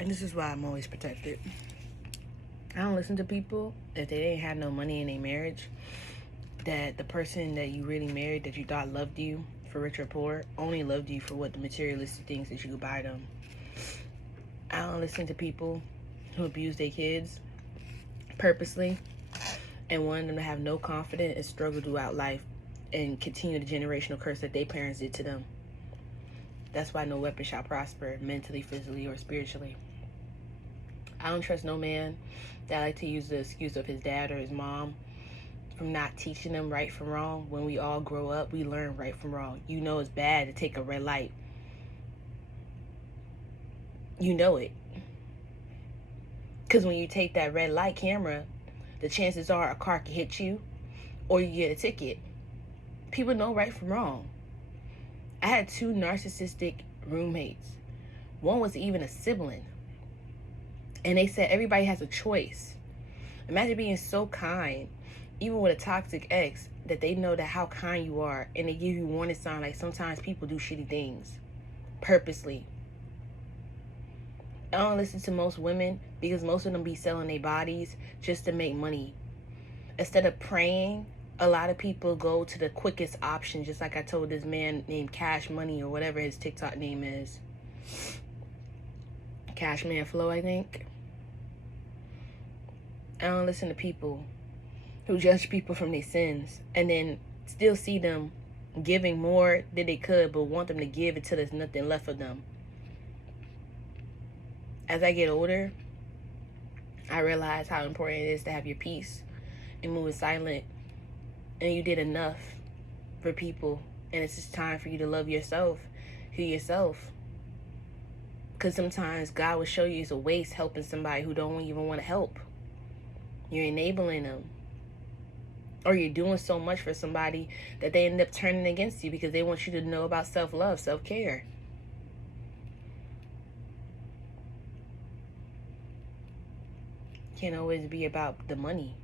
And this is why I'm always protected. I don't listen to people if they didn't have no money in their marriage, that the person that you really married that you thought loved you for rich or poor only loved you for what the materialistic things that you could buy them. I don't listen to people who abuse their kids purposely and want them to have no confidence and struggle throughout life and continue the generational curse that their parents did to them. That's why no weapon shall prosper mentally, physically, or spiritually. I don't trust no man that like to use the excuse of his dad or his mom from not teaching them right from wrong. When we all grow up, we learn right from wrong. You know it's bad to take a red light. You know it. Because when you take that red light camera, the chances are a car can hit you or you get a ticket. People know right from wrong. I had 2 narcissistic roommates. One was even a sibling. And they said everybody has a choice. Imagine being so kind, even with a toxic ex, that they know that how kind you are and they give you warning sign. Like sometimes people do shitty things purposely. I don't listen to most women because most of them be selling their bodies just to make money. Instead of praying, a lot of people go to the quickest option, just like I told this man named Cash Money or whatever his TikTok name is. Cashman Flow, I think. I don't listen to people who judge people from their sins and then still see them giving more than they could, but want them to give until there's nothing left for them. As I get older, I realize how important it is to have your peace and move in silent. And you did enough for people. And it's just time for you to love yourself, heal yourself. Because sometimes God will show you it's a waste helping somebody who don't even want to help. You're enabling them. Or you're doing so much for somebody that they end up turning against you because they want you to know about self-love, self-care. Can't always be about the money.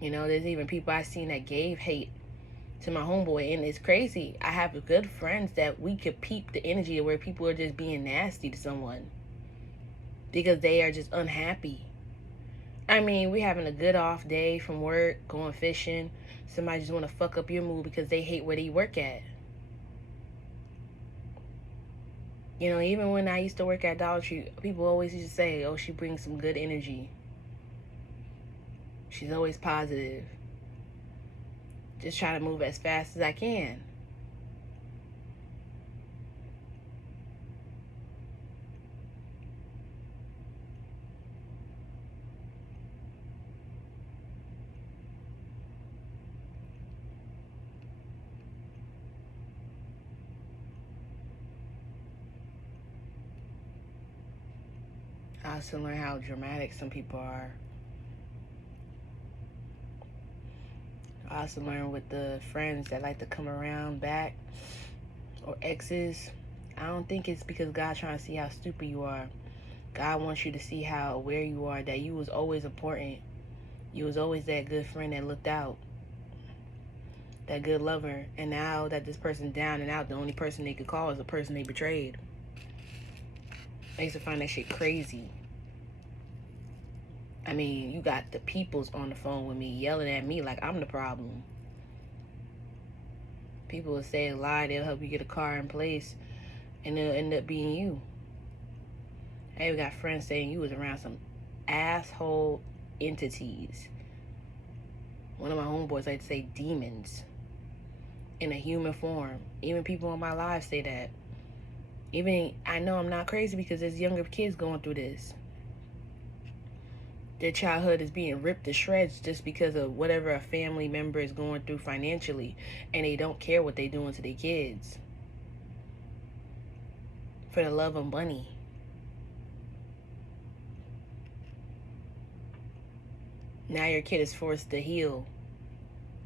You know, there's even people I've seen that gave hate to my homeboy, and it's crazy. I have good friends that we could peep the energy of where people are just being nasty to someone because they are just unhappy. I mean, we having a good off day from work, going fishing. Somebody just want to fuck up your mood because they hate where they work at. You know, even when I used to work at Dollar Tree, people always used to say, oh, she brings some good energy. She's always positive. Just try to move as fast as I can. I also learned how dramatic some people are. I also learned with the friends that like to come around back or exes. I don't think it's because God's trying to see how stupid you are. God wants you to see how aware you are that you was always important. You was always that good friend that looked out. That good lover. And now that this person's down and out, the only person they could call is the person they betrayed. I used to find that shit crazy. I mean, you got the peoples on the phone with me yelling at me like I'm the problem. People will say a lie, they'll help you get a car in place, and it'll end up being you. I even got friends saying you was around some asshole entities. One of my homeboys like to say demons in a human form. Even people in my life say that. Even I know I'm not crazy because there's younger kids going through this. Their childhood is being ripped to shreds just because of whatever a family member is going through financially, and they don't care what they're doing to their kids for the love of money. Now your kid is forced to heal.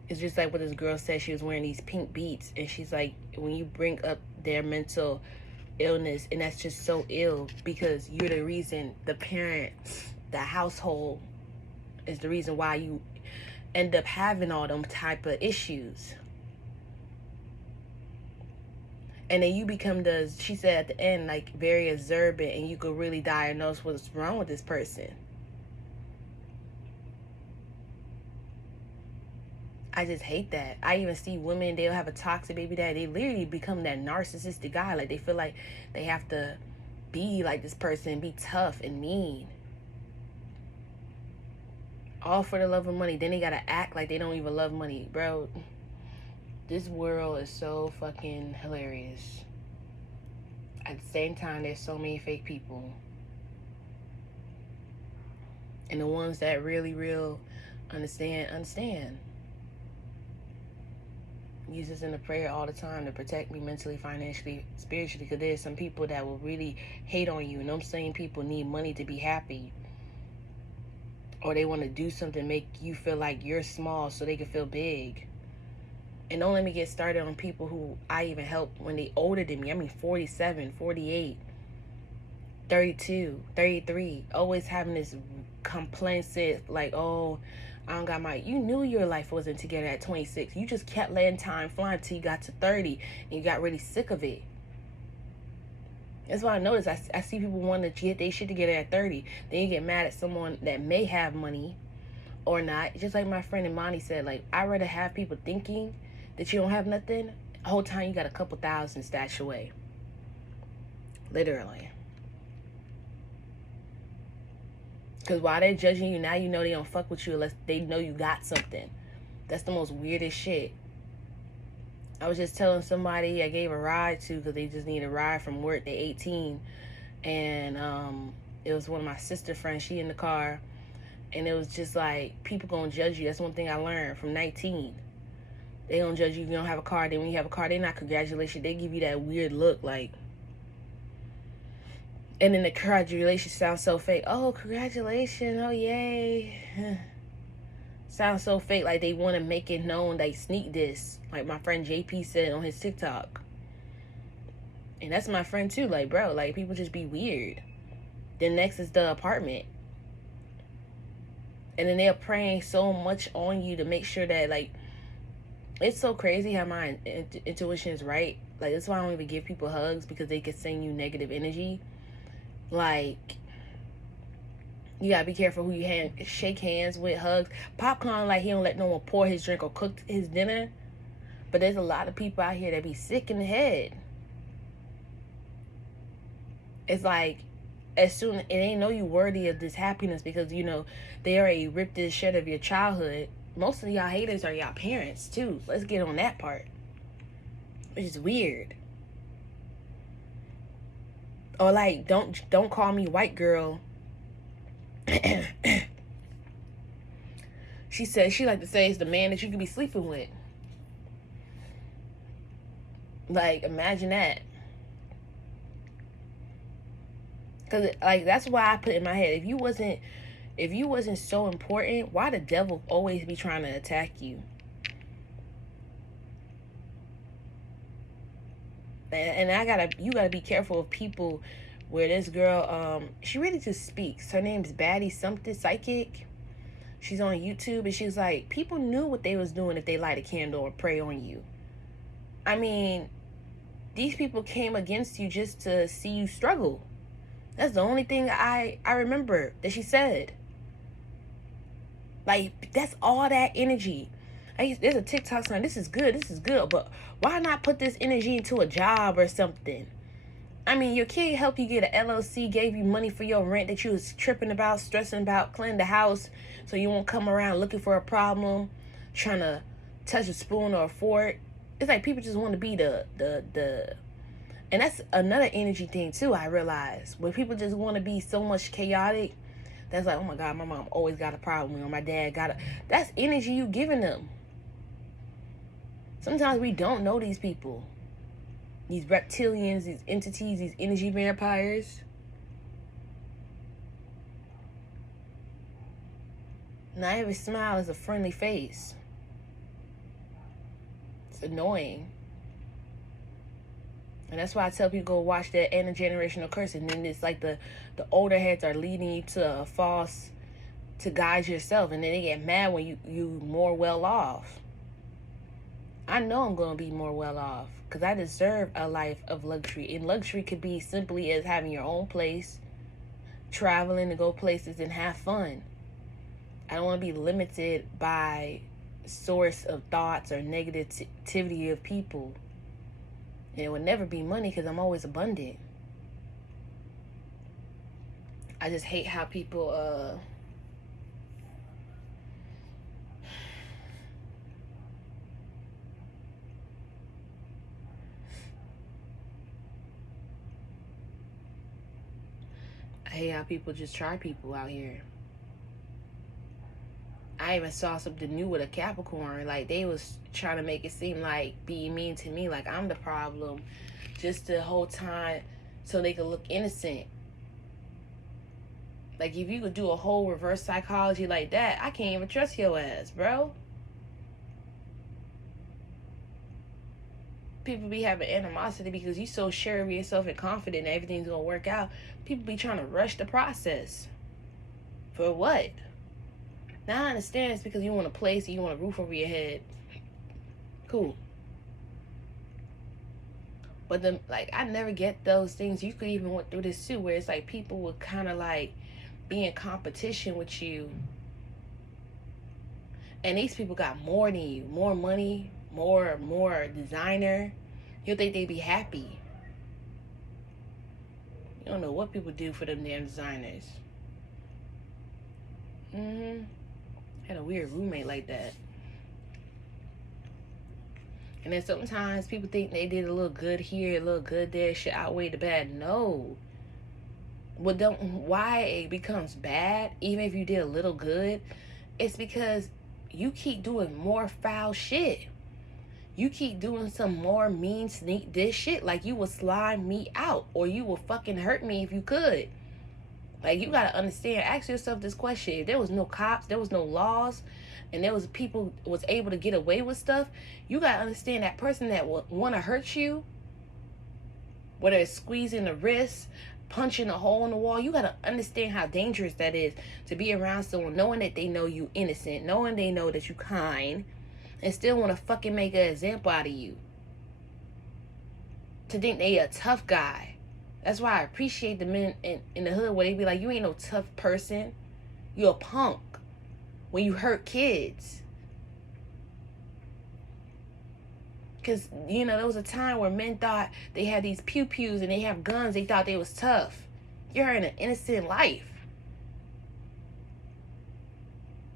It's just like what this girl said. She was wearing these pink beads, and she's like, when you bring up their mental illness, and that's just so ill because you're the reason, the parent, the household is the reason why you end up having all them type of issues. And then you become she said at the end, like, very observant, and you could really diagnose what's wrong with this person. I just hate that. I even see women, they'll have a toxic baby dad. They literally become that narcissistic guy. Like, they feel like they have to be like this person, be tough and mean. All for the love of money. Then they gotta act like they don't even love money. Bro, this world is so fucking hilarious. At the same time, there's so many fake people. And the ones that really, real understand. Use this in the prayer all the time to protect me mentally, financially, spiritually, because there's some people that will really hate on you. And them same people need money to be happy. Or they want to do something, make you feel like you're small so they can feel big. And don't let me get started on people who I even helped when they older than me. I mean, 47, 48, 32, 33. Always having this complaint, like, oh, I don't got you knew your life wasn't together at 26. You just kept letting time fly until you got to 30 and you got really sick of it. That's why I notice I see people wanting to get their shit together at 30. Then you get mad at someone that may have money or not. Just like my friend Imani said, like, I'd rather have people thinking that you don't have nothing the whole time you got a couple thousand stashed away. Literally. Because while they're judging you, now you know they don't fuck with you unless they know you got something. That's the most weirdest shit. I was just telling somebody I gave a ride to because they just need a ride from work. They 18. And it was one of my sister friends. She in the car. And it was just like, people gonna judge you. That's one thing I learned from 19. They don't judge you if you don't have a car. Then when you have a car, they not congratulations. They give you that weird look like. And then the congratulations sounds so fake. Oh, congratulations. Oh, yay. Sounds so fake, like they want to make it known they sneak this. Like my friend JP said on his TikTok. And that's my friend too. Like, bro, like, people just be weird. Then next is the apartment. And then they're praying so much on you to make sure that, like, it's so crazy how my intuition is right. Like, that's why I don't even give people hugs, because they can send you negative energy. Like, you gotta be careful who you shake hands with, hugs. Popcorn, like, he don't let no one pour his drink or cook his dinner. But there's a lot of people out here that be sick in the head. It's like, as soon it ain't know you worthy of this happiness, because, you know, they already ripped this shit of your childhood. Most of y'all haters are y'all parents too. Let's get on that part. Which is weird. Or like, don't call me white girl. She said she like to say it's the man that you could be sleeping with. Like, imagine that. Cause like, that's why I put in my head, if you wasn't so important, why the devil always be trying to attack you? And you gotta be careful of people where this girl, she really just speaks. Her name's Baddie something Psychic. She's on YouTube, and she's like, people knew what they was doing if they light a candle or pray on you. I mean, these people came against you just to see you struggle. That's the only thing I remember that she said. Like, that's all that energy. There's a TikTok saying, this is good, but why not put this energy into a job or something? I mean, your kid helped you get an LLC, gave you money for your rent that you was tripping about, stressing about, clean the house so you won't come around looking for a problem, trying to touch a spoon or a fork. It's like people just want to be the and that's another energy thing too, I realize. When people just want to be so much chaotic, that's like, oh my God, my mom always got a problem, or my dad got a... That's energy you giving them. Sometimes we don't know these people. These reptilians, these entities, these energy vampires. Not every smile is a friendly face. It's annoying. And that's why I tell people, go watch that intergenerational curse. And then it's like the older heads are leading you to a false, to guide yourself. And then they get mad when you more well off. I know I'm going to be more well off because I deserve a life of luxury. And luxury could be simply as having your own place, traveling to go places and have fun. I don't want to be limited by source of thoughts or negativity of people. And it would never be money because I'm always abundant. I just hate how people I hate how people just try people out here. I even saw something new with a Capricorn. Like, they was trying to make it seem like being mean to me, like I'm the problem, just the whole time so they could look innocent. Like, if you could do a whole reverse psychology like that, I can't even trust your ass, bro. People be having animosity because you so sure of yourself and confident that everything's gonna work out. People be trying to rush the process. For what? Now I understand it's because you want a place and you want a roof over your head. Cool. But then, like, I never get those things. You could even went through this too, where it's like people would kind of like be in competition with you. And these people got more than you, more money, more designer. You think they'd be happy. You don't know what people do for them damn designers. Had a weird roommate like that. And then sometimes people think they did a little good here, a little good there, should outweigh the bad. No. Well, why it becomes bad, even if you did a little good, it's because you keep doing more foul shit. You keep doing some more mean sneak this shit, like you would slime me out, or you would fucking hurt me if you could. Like, you gotta understand, ask yourself this question. If there was no cops, there was no laws, and there was people was able to get away with stuff, you gotta understand that person that would want to hurt you, whether it's squeezing the wrist, punching a hole in the wall, you gotta understand how dangerous that is to be around someone knowing that they know you innocent, knowing they know that you kind, and still want to fucking make an example out of you. To think they a tough guy. That's why I appreciate the men in the hood where they be like, you ain't no tough person. You a punk when you hurt kids. Because, you know, there was a time where men thought they had these pew-pews and they have guns. They thought they was tough. You're in an innocent life.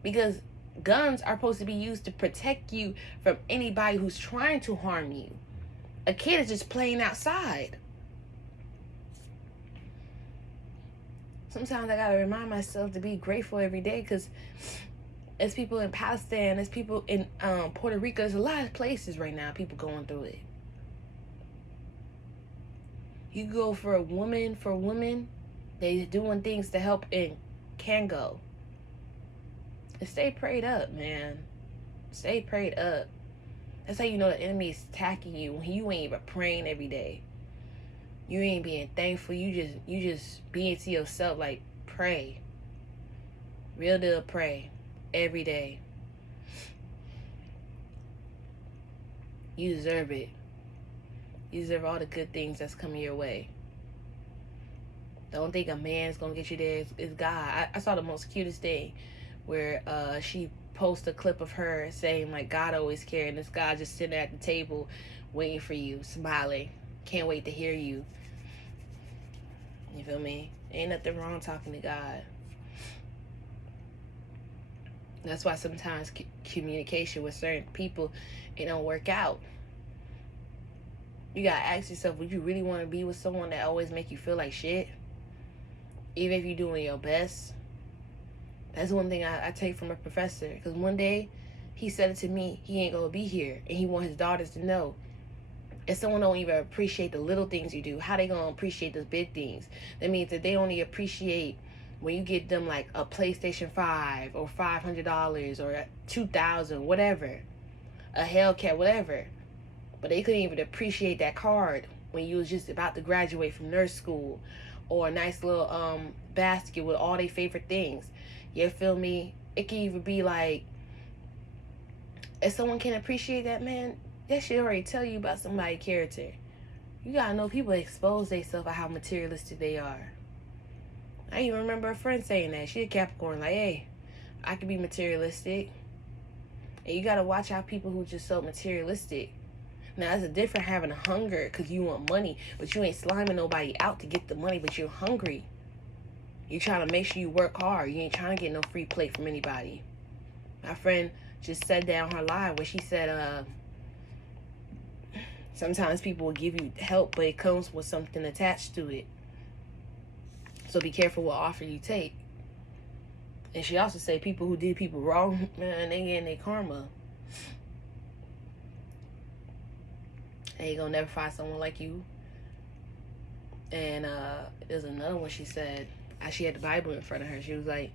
Because guns are supposed to be used to protect you from anybody who's trying to harm you. A kid is just playing outside. Sometimes I gotta remind myself to be grateful every day, because there's people in Palestine, there's people in Puerto Rico, there's a lot of places right now, people going through it. You go for a woman, they doing things to help and can go. And stay prayed up, man. Stay prayed up. That's how you know the enemy is attacking you, when you ain't even praying every day. You ain't being thankful. You just being to yourself, like, pray. Real deal, pray. Every day. You deserve it. You deserve all the good things that's coming your way. Don't think a man's gonna get you there. It's God. I saw the most cutest thing where she posted a clip of her saying, like, God always cared, and this guy just sitting at the table waiting for you, smiling. Can't wait to hear you. You feel me? Ain't nothing wrong talking to God. That's why sometimes communication with certain people, it don't work out. You gotta ask yourself, would you really want to be with someone that always make you feel like shit? Even if you're doing your best? That's one thing I take from a professor. Because one day, he said it to me, he ain't gonna be here. And he want his daughters to know. If someone don't even appreciate the little things you do, how they gonna appreciate the big things? That means that they only appreciate when you get them like a PlayStation 5 or $500 or $2,000, whatever, a Hellcat, whatever. But they couldn't even appreciate that card when you was just about to graduate from nurse school, or a nice little basket with all their favorite things. You feel me? It can even be like, if someone can appreciate that, man, That shit already tell you about somebody's character. You gotta know people expose themselves at how materialistic they are. I even remember a friend saying that. She a Capricorn, like, hey, I can be materialistic. And you gotta watch out people who just so materialistic. Now, it's a different having a hunger because you want money, but you ain't sliming nobody out to get the money, but you're hungry. You trying to make sure you work hard. You ain't trying to get no free plate from anybody. My friend just said down her live where she said, sometimes people will give you help, but it comes with something attached to it. So be careful what offer you take. And she also said people who did people wrong, man, they getting their karma. And you gonna never find someone like you. And there's another one she said, she had the Bible in front of her. She was like,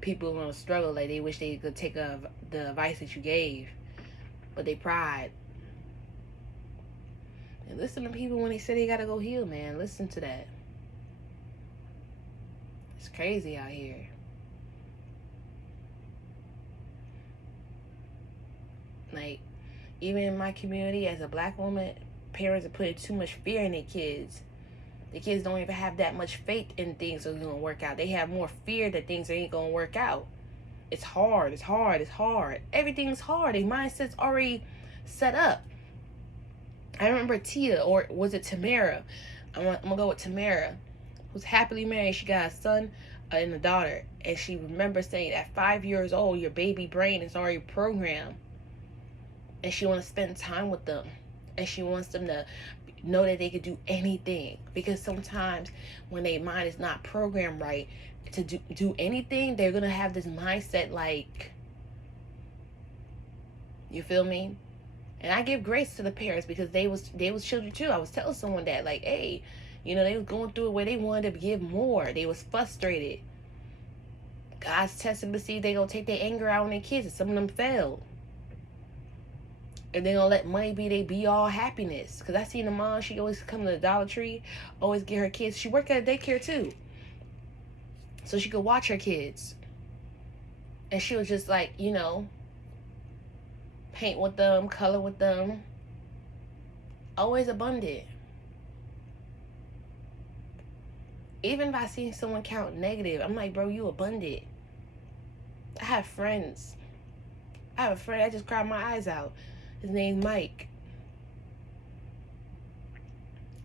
people gonna struggle, like they wish they could take the advice that you gave, but they pride. And listen to people when they say they gotta go heal, man. Listen to that. It's crazy out here. Like, even in my community as a black woman, parents are putting too much fear in their kids. The kids don't even have that much faith in things are gonna work out. They have more fear that things ain't gonna work out. It's hard, it's hard, it's hard. Everything's hard. Their mindset's already set up. I remember Tia, or was it Tamara? I'm gonna go with Tamara, who's happily married. She got a son and a daughter. And she remembers saying at 5 years old, your baby brain is already programmed. And she wants to spend time with them. And she wants them to know that they could do anything. Because sometimes when their mind is not programmed right to do anything, they're going to have this mindset like, you feel me? And I give grace to the parents because they was children too. I was telling someone that, like, hey, you know, they was going through it where they wanted to give more. They was frustrated. God's testing to see if they going to take their anger out on their kids. And some of them failed. And they gonna let money be they be all happiness. Because I seen the mom, she always come to the Dollar Tree, always get her kids. She worked at a daycare too, so she could watch her kids. And she was just like, you know, paint with them, color with them. Always abundant. Even if I see someone count negative, I'm like, bro, you abundant. I have friends. I have a friend, I just cried my eyes out. His name's Mike.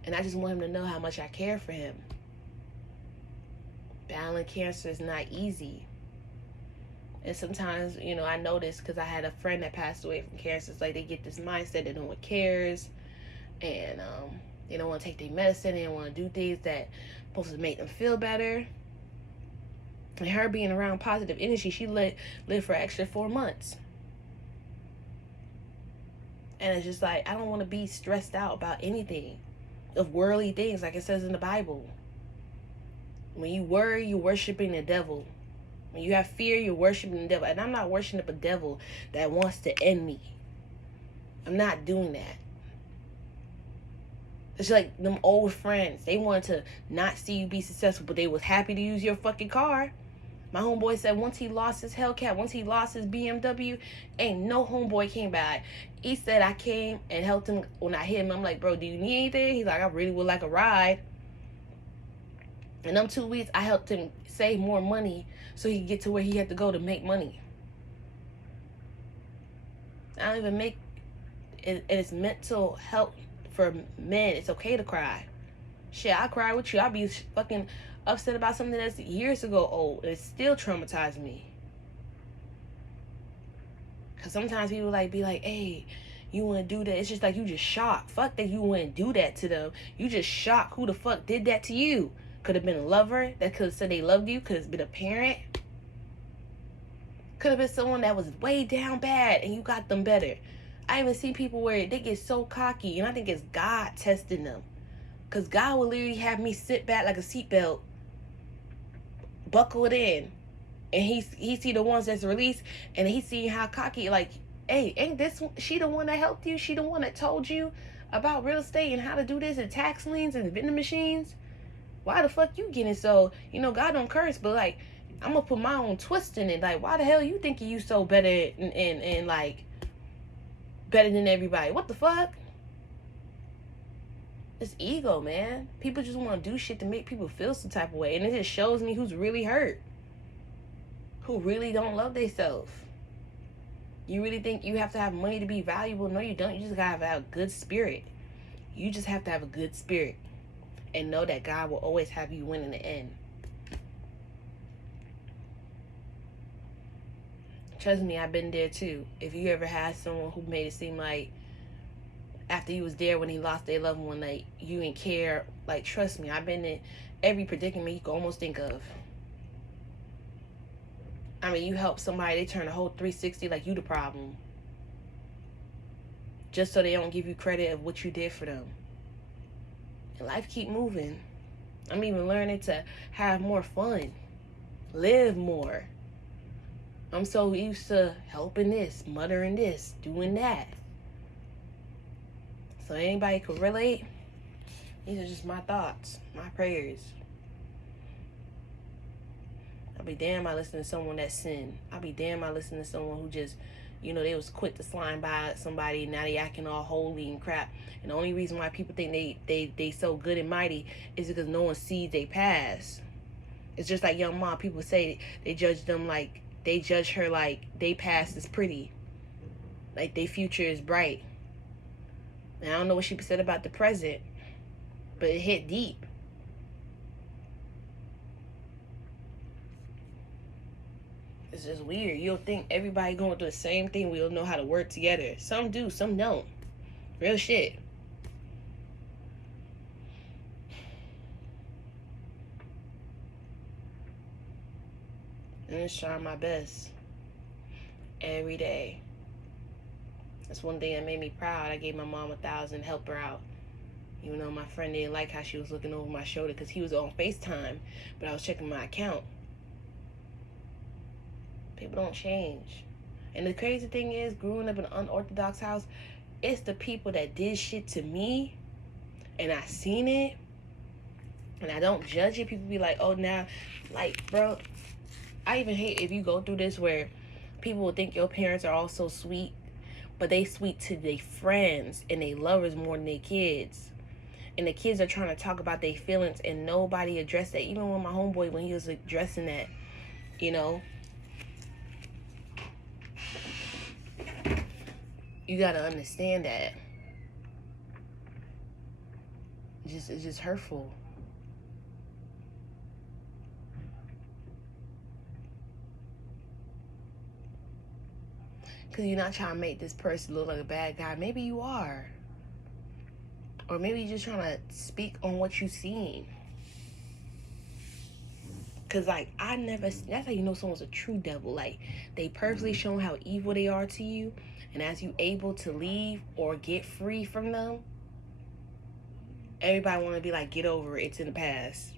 And I just want him to know how much I care for him. Battling cancer is not easy. And sometimes, you know, I notice because I had a friend that passed away from cancer. It's like they get this mindset that no one cares. And they don't want to take their medicine. They don't want to do things that supposed to make them feel better. And her being around positive energy, she lived for an extra 4 months. And it's just like, I don't want to be stressed out about anything of worldly things, like it says in the Bible. When you worry, you're worshiping the devil. When you have fear, you're worshiping the devil. And I'm not worshiping a devil that wants to end me. I'm not doing that. It's like them old friends. They wanted to not see you be successful, but they was happy to use your fucking car. My homeboy said once he lost his Hellcat, once he lost his BMW, ain't no homeboy came back. He said I came and helped him when I hit him. I'm like, bro, do you need anything? He's like, I really would like a ride. In them 2 weeks, I helped him save more money so he could get to where he had to go to make money. I don't even make it. It's mental health for men. It's okay to cry. Shit, I cry with you. I'll be fucking upset about something that's years ago old. It still traumatized me. Because sometimes people be like, hey, you want to do that? It's just like you just shocked. Fuck that you wouldn't do that to them. You just shocked who the fuck did that to you. Could have been a lover that could have said they loved you. Could have been a parent. Could have been someone that was way down bad and you got them better. I even see people where they get so cocky, and I think it's God testing them. Because God will literally have me sit back like a seatbelt, buckle it in, and he see the ones that's released, and he see how cocky, like, hey, ain't this she the one that helped you? She the one that told you about real estate and how to do this and tax liens and vending machines? Why the fuck you getting so, God don't curse, but like, I'm gonna put my own twist in it. Like, why the hell you thinking you so better and like better than everybody. What the fuck? It's ego, man. People just want to do shit to make people feel some type of way. And it just shows me who's really hurt. Who really don't love themselves. You really think you have to have money to be valuable? No, you don't. You just gotta have a good spirit. You just have to have a good spirit. And know that God will always have you win in the end. Trust me, I've been there too. If you ever had someone who made it seem like after you was there when he lost their loved one, like you didn't care, like trust me, I've been in every predicament you can almost think of. I mean, you help somebody, they turn a whole 360 like you the problem. Just so they don't give you credit of what you did for them. And life keep moving. I'm even learning to have more fun. Live more. I'm so used to helping this, mothering this, doing that. So anybody could relate? These are just my thoughts, my prayers. I'll be damn I listen to someone that sinned. I'll be damn I listen to someone who just, they was quick to slime by somebody, now they acting all holy and crap. And the only reason why people think they so good and mighty is because no one sees they past. It's just like Young Ma. People say they judge them like, they judge her like they past is pretty. Like their future is bright. And I don't know what she said about the present, but it hit deep. It's just weird. You'll think everybody going through the same thing. We'll know how to work together. Some do, some don't. Real shit. I'm just trying my best. Every day. That's one thing that made me proud. I gave my mom $1,000 to help her out. Even though my friend didn't like how she was looking over my shoulder because he was on FaceTime, but I was checking my account. People don't change. And the crazy thing is, growing up in an unorthodox house, it's the people that did shit to me, and I seen it, and I don't judge it. People be like, oh, now, like, bro, I even hate if you go through this where people will think your parents are all so sweet, but they sweet to their friends and they lovers more than their kids. And the kids are trying to talk about their feelings and nobody addressed that. Even when my homeboy, when he was addressing that, you gotta understand that. It's just hurtful. Because you're not trying to make this person look like a bad guy. Maybe you are. Or maybe you're just trying to speak on what you've seen. Because, like, that's how you know someone's a true devil. Like, they purposely show how evil they are to you. And as you able to leave or get free from them, everybody want to be like, get over it. It's in the past.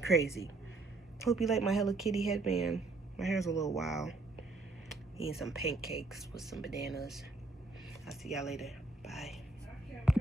Crazy. Hope you like my Hello Kitty headband. My hair's a little wild. Eating some pancakes with some bananas. I'll see y'all later. Bye.